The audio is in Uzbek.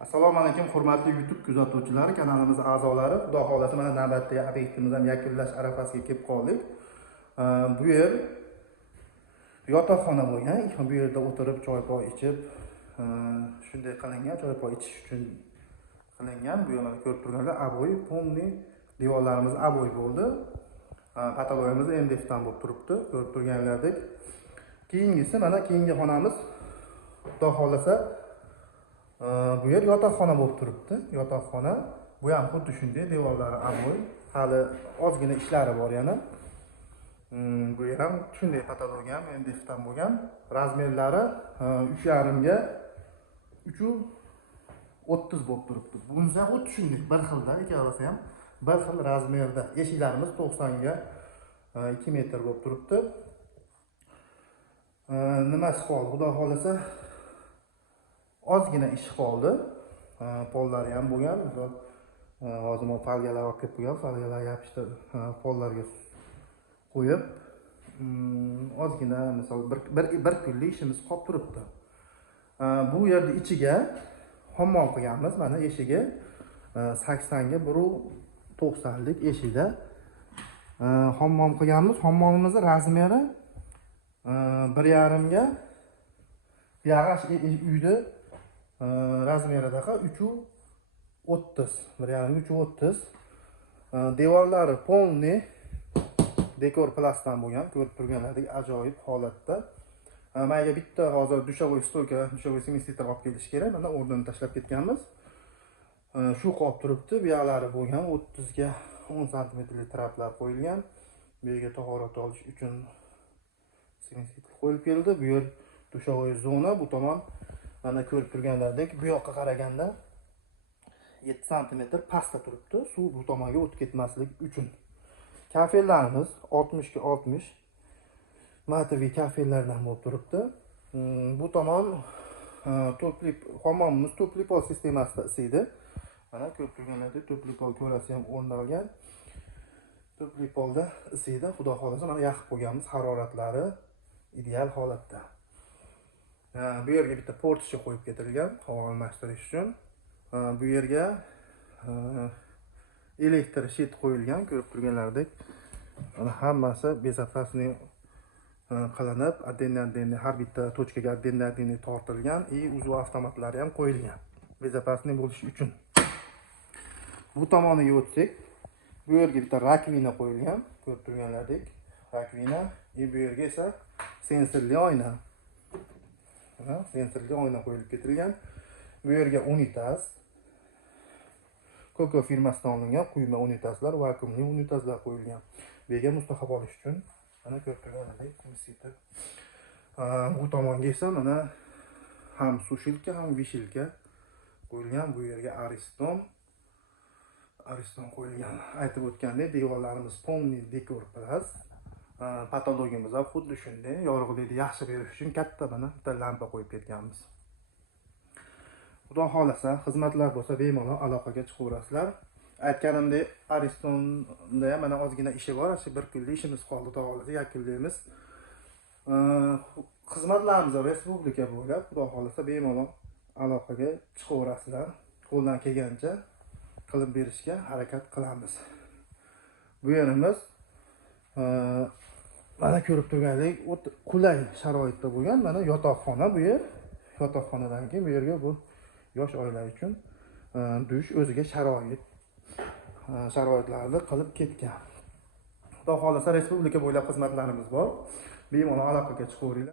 Assalomu alaykum hurmatli YouTube kuzatuvchilari, kanalimiz a'zolari. Xudo xolasa mana navbatdagi obyektimizni ham yakunlash arafasiga kelib qoldik. Bu yer yotoqxona bo'lgan. Bu yerda o'tirib choy-poy ichib, shunday qilingan, choy-poy ichish uchun qilingan. Bu yerni ko'rib turganlar aboy, polni devorlarimiz aboy bo'ldi. Patologiyamiz MDFdan bo'lib turibdi, ko'rib turganlardek. Keyingisi mana keyingi xonamiz xudo xolasa bu yer yotoqxona bo'lib turibdi. Yotoqxona. Bu ham xuddi shunday, devorlari aboy, hali ozgina ishlari bor yana. Bu yer ham shunday patologiya ham MDFdan bo'lgan. Razmerlari 3,5 ga 3,30 bo'lib turibdi. Bunisi ham xuddi shunday, bir xilda, ikkalasi ham bir xil razmerda. Eshiklarimiz 90 ga 2 metr bo'lib turibdi. Nimasi qoldi? Xudo xolasa ozgina ish qoldi. Pollari ham bo'lgan. Hozir men falgalar olib kelib qo'ygan, falgalar yopishtir, pollarga qo'yib, ozgina misol bir kunlik ishimiz qolib turibdi. Bu yerda ichiga hammom qilganmiz. Mana eshigi 80 ga 1,90 lik eshikda hammom qilganmiz. Hammomimizning razmeri 1,5 ga yag'ash uyda razmeridaqa 3,30, 1,5 3,30. Devorlari polni dekor plastdan bo'lgan, ko'rib turganlardek ajoyib holatda. Menga bitta hozir dushovoy stolka, dushovoy semestitr olib kelish kerak. Mana o'rnini tashlab ketganmiz. Shu qolib turibdi. Bu yoqlari bo'lgan 30 ga 10 sm traplar qo'yilgan. Bu yerga tahorat olish uchun semestitr qo'yilib keldi. Bu yer dushovoy zona, bu tomon mana ko'rib turganlardek bu yoqqa qaraganda 7 sm pastda turibdi. Suv bu tomonga o'tib ketmaslik uchun. Kafellarimiz 60 ga 60 metrli kafellardan bo'lib turibdi. Bu tomon to'pli hammomimiz to'pli pol sistemasida isiydi. Mana ko'rib turganlardek to'pli pol ko'rasi ham o'rnalgan. To'pli polda isiydi. Xudo xolasa mana yoqib qo'yganmiz, haroratlari ideal holatda. Bu yerga bitta portchi qo'yib ketilgan, havo almashtirish uchun. Bu yerga elektr shit qo'yilgan, ko'rib turganlardek. Mana hammasi bezopasniy qilinib, отдельно har bitta точkaga отдельно tortilgan, uzvu avtomatlari ham qo'yilgan, bezopasniy bo'lish uchun. Bu tomoniga o'tsak, bu yerga bitta rakvina qo'yilgan, ko'rib turganlardek, rakvina, bu yerga esa sensorli oyna. Sensorli oyna qo'yilib ketilgan. Bu yerga unitaz, Koko firmasidan olingan quyma unitazlar, vakuumli unitazlar qo'yilgan. Bu yerga mustahab olish uchun mana ko'rib turganlardek semestitr. Bu tomonga esa mana ham sushilka, ham vishilka qo'yilgan. Bu yerga ariston qo'yilgan. Aytib o'tgandek, devorlarimiz polni dekor plast. Patologiyamiz ham xuddi shunday, yorug'likni yaxshi berish uchun katta mana bitta lampa qo'yib ketganmiz. Xudo xolasa, xizmatlar bo'lsa bemalol aloqaga chiqaverasizlar. Aytganimdek, Aristonda ham mana ozgina ishi bor, shu bir kunlik ishimiz qoldi, xudo xolasa yakunlaymiz. Xizmatlarimiz respublika bo'ylab, xudo xolasa bemalol aloqaga chiqaverasizlar. Qo'ldan kelgancha qilib berishga harakat qilamiz. Bu yerimiz mana ko'rib turgandek, qulay sharoitda bo'lgan, mana yotoqxona bu yer. Yotoqxonadan keyin bu yerga bu yosh oilalar uchun dush o'ziga sharoitlarni qilib ketgan. Xudo xolasa respublika bo'ylab xizmatlarimiz bor. Bemalol aloqaga chiqaveringlar.